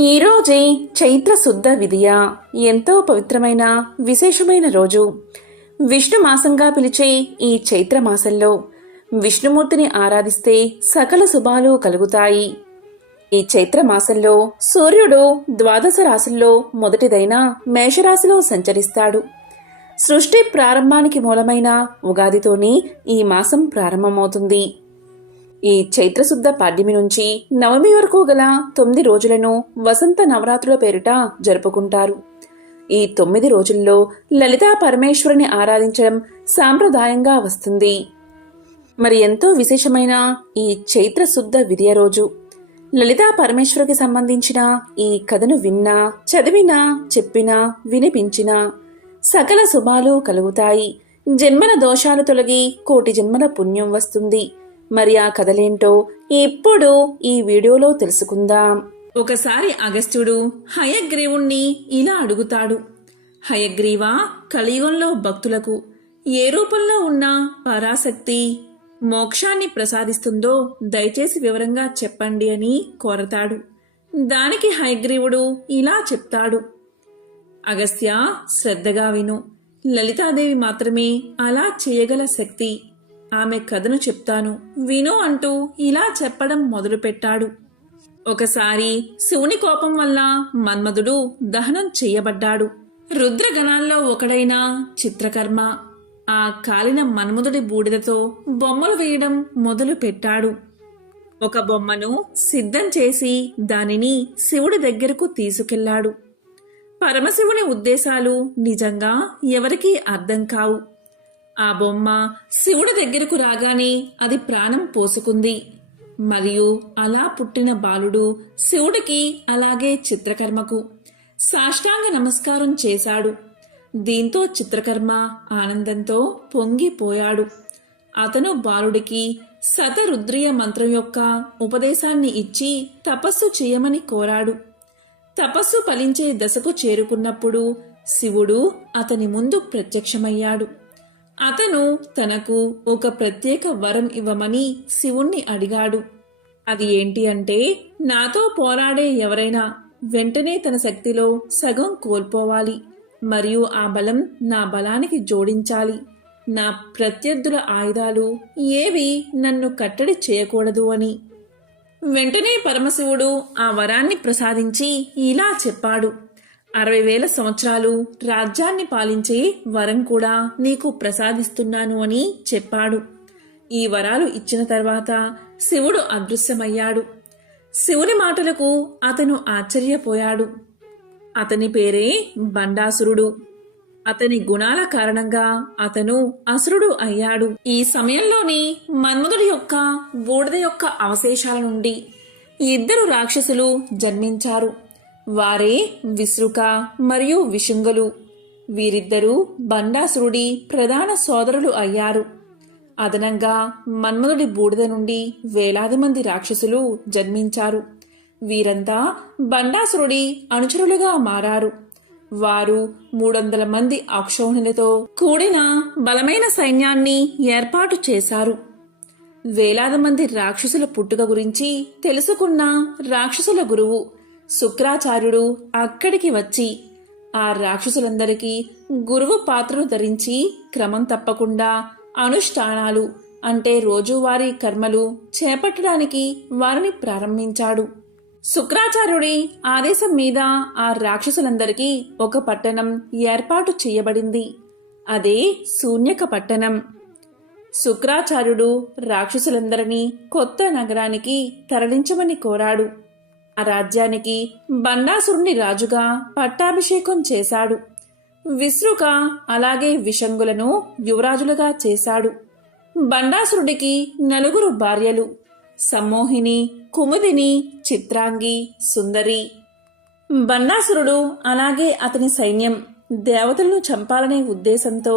ఈరోజే చైత్ర శుద్ధ విదియ, ఎంతో పవిత్రమైన విశేషమైన రోజు. విష్ణు మాసంగా పిలిచే ఈ చైత్ర మాసంలో విష్ణుమూర్తిని ఆరాధిస్తే సకల శుభాలు కలుగుతాయి. ఈ చైత్ర మాసంలో సూర్యుడు ద్వాదశ రాశుల్లో మొదటిదైన మేషరాశిలో సంచరిస్తాడు. సృష్టి ప్రారంభానికి మూలమైన ఉగాదితోనే ఈ మాసం ప్రారంభమవుతుంది. ఈ చైత్రశుద్ధ పాడ్యమి నుంచి నవమి వరకు గల 9 రోజులను వసంత నవరాత్రుల పేరిట జరుపుకుంటారు. ఈ 9 రోజుల్లో లలితా పరమేశ్వరుని ఆరాధించడం సాంప్రదాయంగా వస్తుంది. మరి ఎంతో విశేషమైన ఈ చైత్రశుద్ధ విదియ రోజు లలితా పరమేశ్వరికి సంబంధించిన ఈ కథను విన్నా, చదివినా, చెప్పినా, వినిపించినా సకల శుభాలు కలుగుతాయి. జన్మల దోషాలు తొలగి కోటి జన్మల పుణ్యం వస్తుంది. మరి ఆ కథలేంటో ఇప్పుడు ఈ వీడియోలో తెలుసుకుందాం. ఒకసారి అగస్త్యుడు హయగ్రీవుణ్ణి ఇలా అడుగుతాడు. హయగ్రీవా, కలియుగంలో భక్తులకు ఏ రూపంలో ఉన్న పరాశక్తి మోక్షాన్ని ప్రసాదిస్తుందో దయచేసి వివరంగా చెప్పండి అని కోరతాడు. దానికి హయగ్రీవుడు ఇలా చెప్తాడు. అగస్త్య, శ్రద్ధగా విను. లలితాదేవి మాత్రమే అలా చేయగల శక్తి. ఆమె కథను చెప్తాను, విను అంటూ ఇలా చెప్పడం మొదలుపెట్టాడు. ఒకసారి శివుని కోపం వల్ల మన్మధుడు దహనం చేయబడ్డాడు. రుద్రగణాల్లో ఒకడైన చిత్రకర్మ ఆ కాలిన మన్మధుడి బూడిదతో బొమ్మలు వేయడం మొదలు పెట్టాడు. ఒక బొమ్మను సిద్ధం చేసి దానిని శివుడి దగ్గరకు తీసుకెళ్లాడు. పరమశివుని ఉద్దేశాలు నిజంగా ఎవరికీ అర్థం కావు. ఆ బొమ్మ శివుడి దగ్గరకు రాగానే అది ప్రాణం పోసుకుంది. మరియు అలా పుట్టిన బాలుడు శివుడికి అలాగే చిత్రకర్మకు సాష్టాంగ నమస్కారం చేశాడు. దీంతో చిత్రకర్మ ఆనందంతో పొంగిపోయాడు. అతను బాలుడికి శతరుద్రీయ మంత్రం యొక్క ఉపదేశాన్ని ఇచ్చి తపస్సు చేయమని కోరాడు. తపస్సు ఫలించే దశకు చేరుకున్నప్పుడు శివుడు అతని ముందు ప్రత్యక్షమయ్యాడు. అతను తనకు ఒక ప్రత్యేక వరం ఇవ్వమని శివుణ్ణి అడిగాడు. అది ఏంటి అంటే, నాతో పోరాడే ఎవరైనా వెంటనే తన శక్తిలో సగం కోల్పోవాలి మరియు ఆ బలం నా బలానికి జోడించాలి. నా ప్రత్యర్థుల ఆయుధాలు ఏవి నన్ను కట్టడి చేయకూడదు అని. వెంటనే పరమశివుడు ఆ వరాన్ని ప్రసాదించి ఇలా చెప్పాడు. 60,000 సంవత్సరాలు రాజ్యాన్ని పాలించే వరం కూడా నీకు ప్రసాదిస్తున్నాను అని చెప్పాడు. ఈ వరాలు ఇచ్చిన తర్వాత శివుడు అదృశ్యమయ్యాడు. శివుని మాటలకు అతను ఆశ్చర్యపోయాడు. అతని పేరే బండాసురుడు. అతని గుణాల కారణంగా అతను అసురుడు అయ్యాడు. ఈ సమయంలోనే మన్మధుడి యొక్క బూడిద యొక్క అవశేషాల నుండి 2 రాక్షసులు జన్మించారు. వారే విశ్రుక మరియు విశుంగులు. వీరిద్దరూ బండాసురుడి ప్రధాన సోదరులు అయ్యారు. అదనంగా మన్మధుడి బూడిద నుండి వేలాది మంది రాక్షసులు జన్మించారు. వీరంతా బండాసురుడి అనుచరులుగా మారారు. వారు 300 మంది అక్షౌహిణులతో కూడిన బలమైన సైన్యాన్ని ఏర్పాటు చేశారు. వేలాది మంది రాక్షసుల పుట్టుక గురించి తెలుసుకున్న రాక్షసుల గురువు శుక్రాచార్యుడు అక్కడికి వచ్చి ఆ రాక్షసులందరికీ గురువు పాత్రను ధరించి క్రమం తప్పకుండా అనుష్ఠానాలు అంటే రోజువారీ కర్మలు చేపట్టడానికి వారిని ప్రారంభించాడు. శుక్రాచార్యుడి ఆదేశం మీద ఆ రాక్షసులందరికీ ఒక పట్టణం ఏర్పాటు చేయబడింది. అదే శూన్యక పట్టణం. శుక్రాచార్యుడు రాక్షసులందరినీ కొత్త నగరానికి తరలించమని కోరాడు. ఆ రాజ్యానికి బండాసురుణ్ణి రాజుగా పట్టాభిషేకం చేశాడు. విశ్రుక అలాగే విశంగులను యువరాజులుగా చేశాడు. బండాసురుడికి 4 భార్యలు: సమ్మోహిని, కుముదిని, చిత్రాంగి, సుందరి. బండాసురుడు అలాగే అతని సైన్యం దేవతలను చంపాలనే ఉద్దేశంతో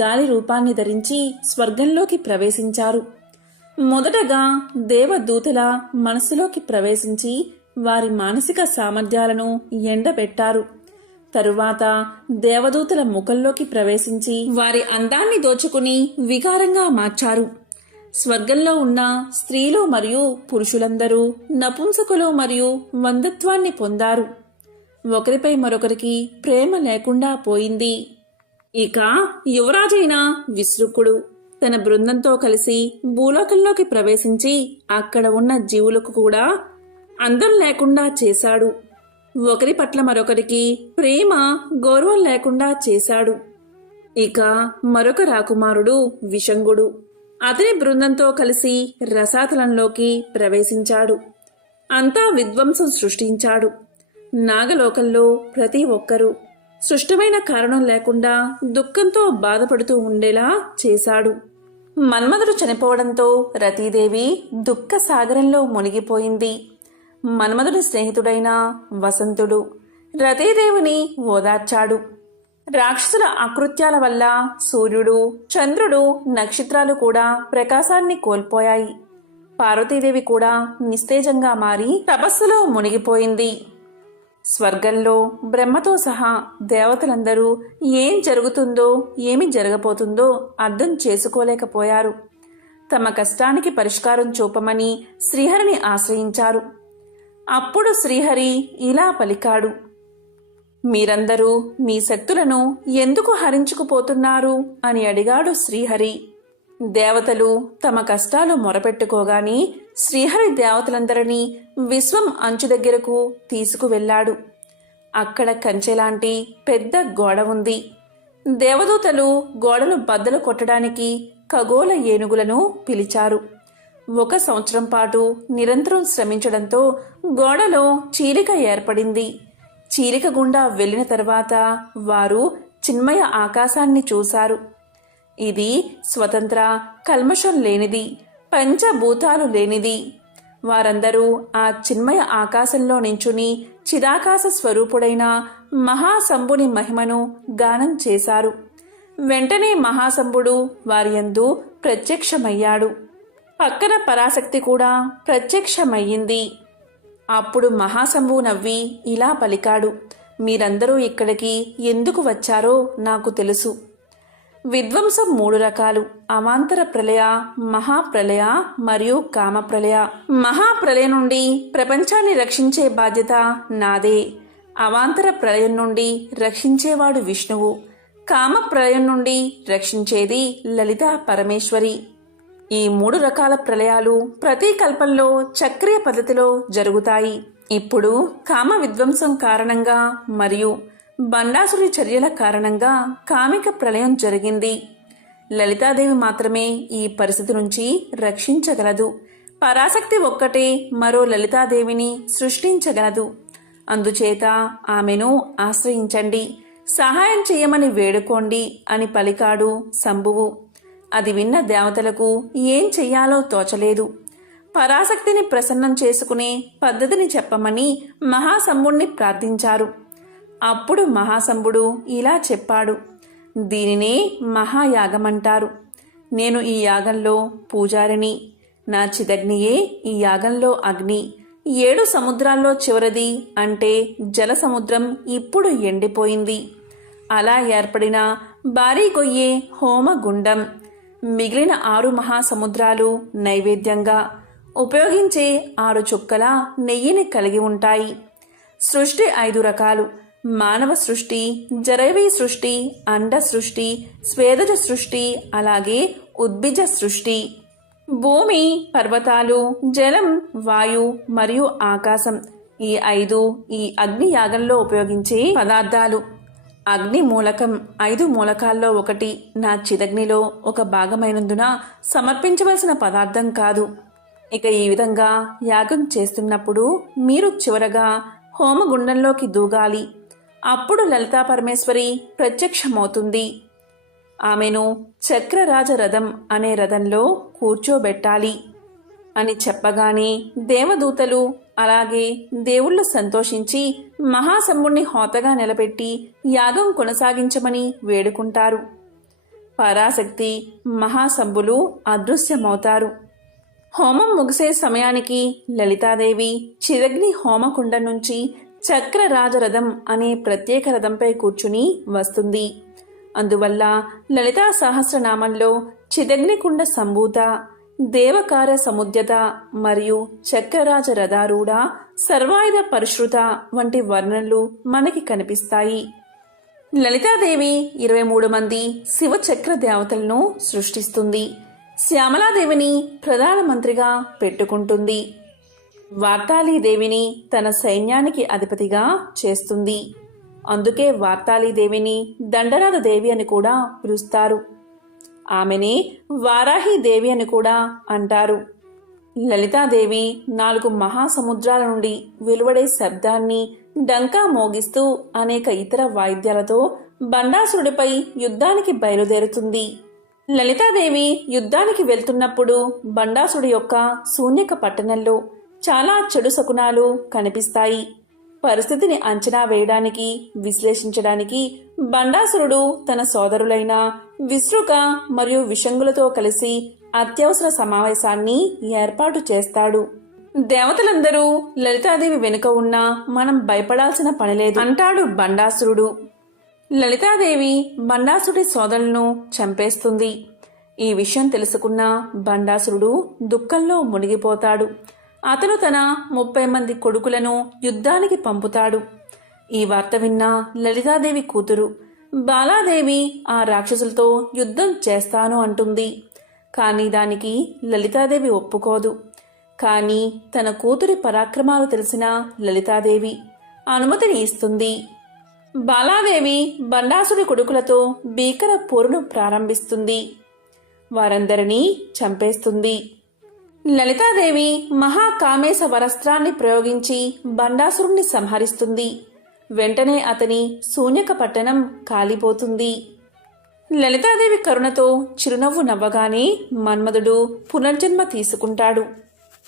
గాలి రూపాన్ని ధరించి స్వర్గంలోకి ప్రవేశించారు. మొదటగా దేవదూతల మనసులోకి ప్రవేశించి వారి మానసిక సామర్థ్యాలను ఎండబెట్టారు. తరువాత దేవదూతల ముఖంలోకి ప్రవేశించి వారి అందాన్ని దోచుకుని వికారంగా మార్చారు. స్వర్గంలో ఉన్న స్త్రీలు మరియు పురుషులందరూ నపుంసకులు మరియు మందత్వాన్ని పొందారు. ఒకరిపై మరొకరికి ప్రేమ లేకుండా పోయింది. ఇక యువరాజైన విశ్రుకుడు తన బృందంతో కలిసి భూలోకంలోకి ప్రవేశించి అక్కడ ఉన్న జీవులకు కూడా అందం లేకుండా చేశాడు. ఒకరి పట్ల మరొకరికి ప్రేమ గౌరవం లేకుండా చేశాడు. ఇక మరొక రాకుమారుడు విషంగుడు అతని బృందంతో కలిసి రసాతలంలోకి ప్రవేశించాడు. అంతా విధ్వంసం సృష్టించాడు. నాగలోకంలో ప్రతి ఒక్కరూ సుష్టమైన కారణం లేకుండా దుఃఖంతో బాధపడుతూ ఉండేలా చేశాడు. మన్మధుడు చనిపోవడంతో రతీదేవి దుఃఖ సాగరంలో మునిగిపోయింది. మన్మధుడి స్నేహితుడైన వసంతుడు రతీదేవిని ఓదార్చాడు. రాక్షసుల అకృత్యాల వల్ల సూర్యుడు, చంద్రుడు, నక్షత్రాలు కూడా ప్రకాశాన్ని కోల్పోయాయి. పార్వతీదేవి కూడా నిస్తేజంగా మారి తపస్సులో మునిగిపోయింది. స్వర్గంలో బ్రహ్మతో సహా దేవతలందరూ ఏం జరుగుతుందో ఏమి జరగబోతుందో అర్థం చేసుకోలేకపోయారు. తమ కష్టానికి పరిష్కారం చూపమని శ్రీహరిని ఆశ్రయించారు. అప్పుడు శ్రీహరి ఇలా పలికాడు: మీరందరూ మీ శక్తులను ఎందుకు హరించుకుపోతున్నారు అని అడిగాడు శ్రీహరి. దేవతలు తమ కష్టాలు మొరపెట్టుకోగాని శ్రీహరి దేవతలందరినీ విశ్వం అంచు దగ్గరకు తీసుకువెళ్ళాడు. అక్కడ కంచెలాంటి పెద్ద గోడ ఉంది. దేవదూతలు గోడను బద్దలు కొట్టడానికి ఖగోళ ఏనుగులను పిలిచారు. 1 సంవత్సరం పాటు నిరంతరం శ్రమించడంతో గోడలో చీలిక ఏర్పడింది. చీలిక గుండా వెళ్లిన తర్వాత వారు చిన్మయ ఆకాశాన్ని చూశారు. ఇది స్వతంత్ర, కల్మషం లేనిది, పంచభూతాలు లేనిది. వారందరూ ఆ చిన్మయ ఆకాశంలో నించుని చిదాకాశ స్వరూపుడైన మహాశంభుని మహిమను గానం చేశారు. వెంటనే మహాశంభుడు వారియందు ప్రత్యక్షమయ్యాడు. పక్కన పరాశక్తి కూడా ప్రత్యక్షమయ్యింది. అప్పుడు మహాశంభువు నవ్వి ఇలా పలికాడు: మీరందరూ ఇక్కడికి ఎందుకు వచ్చారో నాకు తెలుసు. విధ్వంసం 3 రకాలు: అవాంతర ప్రళయ, మహాప్రళయ మరియు కామప్రళయ. మహాప్రళయం నుండి ప్రపంచాన్ని రక్షించే బాధ్యత నాదే. అవాంతర ప్రళయం నుండి రక్షించేవాడు విష్ణువు. కామప్రళయం నుండి రక్షించేది లలితా పరమేశ్వరి. ఈ 3 రకాల ప్రళయాలు ప్రతి కల్పంలో చక్రీయ పద్ధతిలో జరుగుతాయి. ఇప్పుడు కామ విధ్వంసం కారణంగా మరియు బండాసుడి చర్యల కారణంగా కామిక ప్రళయం జరిగింది. లలితాదేవి మాత్రమే ఈ పరిస్థితి నుంచి రక్షించగలదు. పరాశక్తి ఒక్కటే మరో లలితాదేవిని సృష్టించగలదు. అందుచేత ఆమెను ఆశ్రయించండి, సహాయం చేయమని వేడుకోండి అని పలికాడు శంభువు. అది విన్న దేవతలకు ఏం చెయ్యాలో తోచలేదు. పరాశక్తిని ప్రసన్నం చేసుకునే పద్ధతిని చెప్పమని మహాశంభుణ్ణి ప్రార్థించారు. అప్పుడు మహాశంభుడు ఇలా చెప్పాడు: దీనినే మహాయాగమంటారు. నేను ఈ యాగంలో పూజారిని. నా చిదగ్నియే ఈ యాగంలో అగ్ని. 7 సముద్రాల్లో చివరిది అంటే జల సముద్రం ఇప్పుడు ఎండిపోయింది. అలా ఏర్పడిన భారీ గొయ్యే హోమగుండం. మిగిలిన 6 మహాసముద్రాలు నైవేద్యంగా ఉపయోగించే 6 చుక్కల నెయ్యిని కలిగి ఉంటాయి. సృష్టి 5 రకాలు: మానవ సృష్టి, జరైవీ సృష్టి, అండ సృష్టి, స్వేదజ సృష్టి, అలాగే ఉద్భిజ సృష్టి. భూమి, పర్వతాలు, జలం, వాయు మరియు ఆకాశం ఈ 5 ఈ అగ్ని యాగంలో ఉపయోగించే పదార్థాలు. అగ్ని మూలకం 5 మూలకాల్లో ఒకటి. నా చిదగ్నిలో ఒక భాగమైనందున సమర్పించవలసిన పదార్థం కాదు. ఇక ఈ విధంగా యాగం చేస్తున్నప్పుడు మీరు చివరగా హోమగుండంలోకి దూగాలి. అప్పుడు లలితా పరమేశ్వరి ప్రత్యక్షమవుతుంది. ఆమెను చక్రరాజ రథం అనే రథంలో కూర్చోబెట్టాలి అని చెప్పగానే దేవదూతలు అలాగే దేవుళ్ళు సంతోషించి మహాశంభుణ్ణి హోతగా నిలబెట్టి యాగం కొనసాగించమని వేడుకుంటారు. పరాశక్తి, మహాశంభులు అదృశ్యమవుతారు. హోమం ముగిసే సమయానికి లలితాదేవి చిదగ్ని హోమకుండ నుంచి చక్రరాజరథం అనే ప్రత్యేక రథంపై కూర్చుని వస్తుంది. అందువల్ల లలితా సహస్రనామంలో చిదగ్నికుండ సంభూత, దేవకార సముద్యత మరియు చక్రరాజ రథారూఢ సర్వాయుధ పరిశ్రుత వంటి వర్ణనలు మనకి కనిపిస్తాయి. లలితాదేవి 23 మంది శివచక్ర దేవతలను సృష్టిస్తుంది. శ్యామలాదేవిని ప్రధానమంత్రిగా పెట్టుకుంటుంది. వార్తాళీదేవిని తన సైన్యానికి అధిపతిగా చేస్తుంది. అందుకే వార్తాళీదేవిని దండనాథ దేవి అని కూడా పిలుస్తారు. ఆమెని వారాహీదేవి అని కూడా అంటారు. లలితాదేవి 4 మహాసముద్రాల నుండి వెలువడే శబ్దాన్ని డంకా మోగిస్తూ అనేక ఇతర వాయిద్యాలతో బండాసురుడిపై యుద్ధానికి బయలుదేరుతుంది. లలితాదేవి యుద్ధానికి వెళ్తున్నప్పుడు బండాసుడి యొక్క శూన్యక పట్టణంలో చాలా చెడు శకునాలు కనిపిస్తాయి. పరిస్థితిని అంచనా వేయడానికి, విశ్లేషించడానికి బండాసురుడు తన సోదరులైన విశ్రుక మరియు విషంగులతో కలిసి అత్యవసర సమావేశాన్ని ఏర్పాటు చేస్తాడు. దేవతలందరూ లలితాదేవి వెనుక ఉన్నా మనం భయపడాల్సిన పనిలేదు అంటాడు బండాసురుడు. లలితాదేవి బండాసురుడి సోదరులను చంపేస్తుంది. ఈ విషయం తెలుసుకున్న బండాసురుడు దుఃఖంలో మునిగిపోతాడు. అతను తన 30 మంది కొడుకులను యుద్ధానికి పంపుతాడు. ఈ వార్త విన్న లలితాదేవి కూతురు బాలాదేవి ఆ రాక్షసులతో యుద్ధం చేస్తాను అంటుంది. కానీ దానికి లలితాదేవి ఒప్పుకోదు. కానీ తన కూతురి పరాక్రమాలు తెలిసిన లలితాదేవి అనుమతిని ఇస్తుంది. బాలాదేవి బండాసుడి కొడుకులతో భీకర పోరును ప్రారంభిస్తుంది. వారందరినీ చంపేస్తుంది. లలితాదేవి మహాకామేశ వరస్త్రాన్ని ప్రయోగించి బండాసురుణ్ణి సంహరిస్తుంది. వెంటనే అతని శూన్యక పట్టణం కాలిపోతుంది. లలితాదేవి కరుణతో చిరునవ్వు నవ్వగానే మన్మధుడు పునర్జన్మ తీసుకుంటాడు.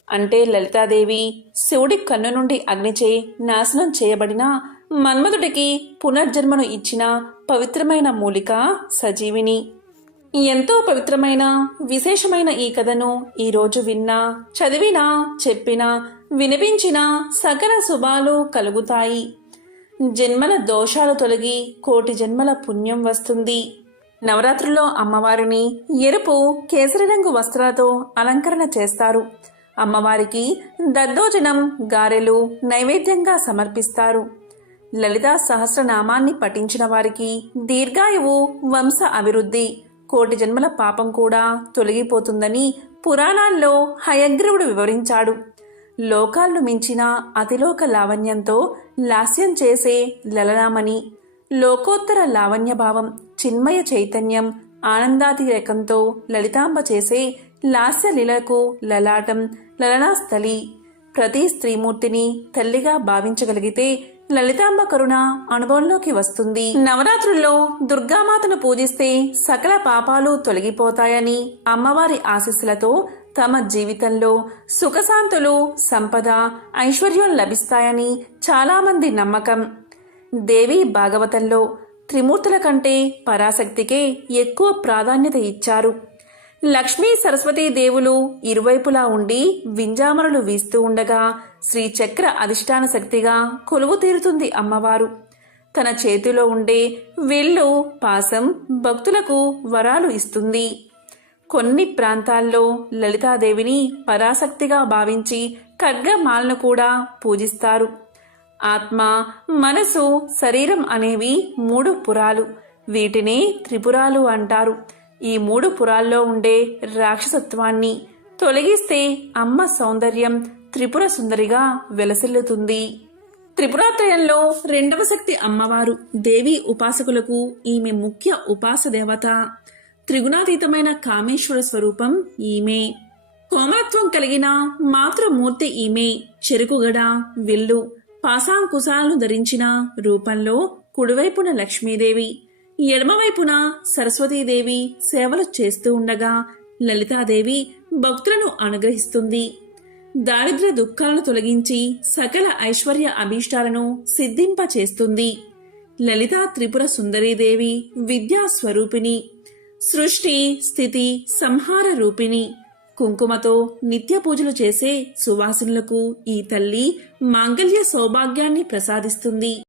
అంటే లలితాదేవి శివుడి కన్ను నుండి అగ్నిచే నాశనం చేయబడిన మన్మధుడికి పునర్జన్మను ఇచ్చిన పవిత్రమైన మూలిక సజీవిని. ఎంతో పవిత్రమైన విశేషమైన ఈ కథను ఈరోజు విన్నా, చదివినా, చెప్పినా, వినిపించినా సకల శుభాలు కలుగుతాయి. జన్మల దోషాలు తొలగి కోటి జన్మల పుణ్యం వస్తుంది. నవరాత్రుల్లో అమ్మవారిని ఎరుపు కేసరి రంగు వస్త్రాలతో అలంకరణ చేస్తారు. అమ్మవారికి దద్దోజనం, గారెలు నైవేద్యంగా సమర్పిస్తారు. లలితా సహస్రనామాన్ని పఠించిన వారికి దీర్ఘాయువు, వంశ అభివృద్ధి, కోటి జన్మల పాపం కూడా తొలగిపోతుందని పురాణాల్లో హయగ్రీవుడు వివరించాడు. లోకాలను మించిన అతిలోక లావణ్యంతో లాస్యం చేసే లలనామని, లోకోత్తర లావణ్యభావం, చిన్మయ చైతన్యం, ఆనందాతిరేకంతో లలితాంబ చేసే లాస్య లీలకు లలాటం, లలనాస్థలి. ప్రతి స్త్రీమూర్తిని తల్లిగా భావించగలిగితే లలితాంబ కరుణ అనుభవంలోకి వస్తుంది. నవరాత్రుల్లో దుర్గామాతను పూజిస్తే సకల పాపాలు తొలగిపోతాయని, అమ్మవారి ఆశీస్సులతో తమ జీవితంలో సుఖశాంతులు, సంపద, ఐశ్వర్యం లభిస్తాయని చాలామంది నమ్మకం. దేవి భాగవతంలో త్రిమూర్తుల కంటే పరాశక్తికే ఎక్కువ ప్రాధాన్యత ఇచ్చారు. లక్ష్మీ సరస్వతీ దేవులు ఇరువైపులా ఉండి వింజామరలు వీస్తూ ఉండగా శ్రీచక్ర అధిష్టాన శక్తిగా కొలువు తీరుతుంది అమ్మవారు. తన చేతిలో ఉండే విల్లు, పాసం భక్తులకు వరాలు ఇస్తుంది. కొన్ని ప్రాంతాల్లో లలితాదేవిని పరాశక్తిగా భావించి ఖడ్గమాలను కూడా పూజిస్తారు. ఆత్మ, మనసు, శరీరం అనేవి 3 పురాలు. వీటిని త్రిపురాలు అంటారు. ఈ 3 పురాల్లో ఉండే రాక్షసత్వాన్ని తొలగిస్తే అమ్మ సౌందర్యం త్రిపుర సుందరిగా వెలసిల్లుతుంది. త్రిపురాత్రయంలో 2వ శక్తి అమ్మవారు. దేవి ఉపాసకులకు ఈమె ముఖ్య ఉపాస దేవత. త్రిగుణాతీతమైన కామేశ్వర స్వరూపం ఈమె. కోమలత్వం కలిగిన మాతృమూర్తి ఈమె. చెరుకుగడ, విల్లు, పాశాంకుశాలను ధరించిన రూపంలో కుడివైపున లక్ష్మీదేవి, ఎడమవైపున సరస్వతీదేవి సేవలు చేస్తూ ఉండగా లలితాదేవి భక్తులను అనుగ్రహిస్తుంది. దారిద్ర్య దుఃఖాలను తొలగించి సకల ఐశ్వర్య అభీష్టాలను సిద్ధింపచేస్తుంది. లలితా త్రిపుర సుందరీదేవి విద్యా స్వరూపిణి, సృష్టి, స్థితి, సంహార రూపిణి. కుంకుమతో నిత్య పూజలు చేసే సువాసినులకు ఈ తల్లి మాంగళ్య సౌభాగ్యాన్ని ప్రసాదిస్తుంది.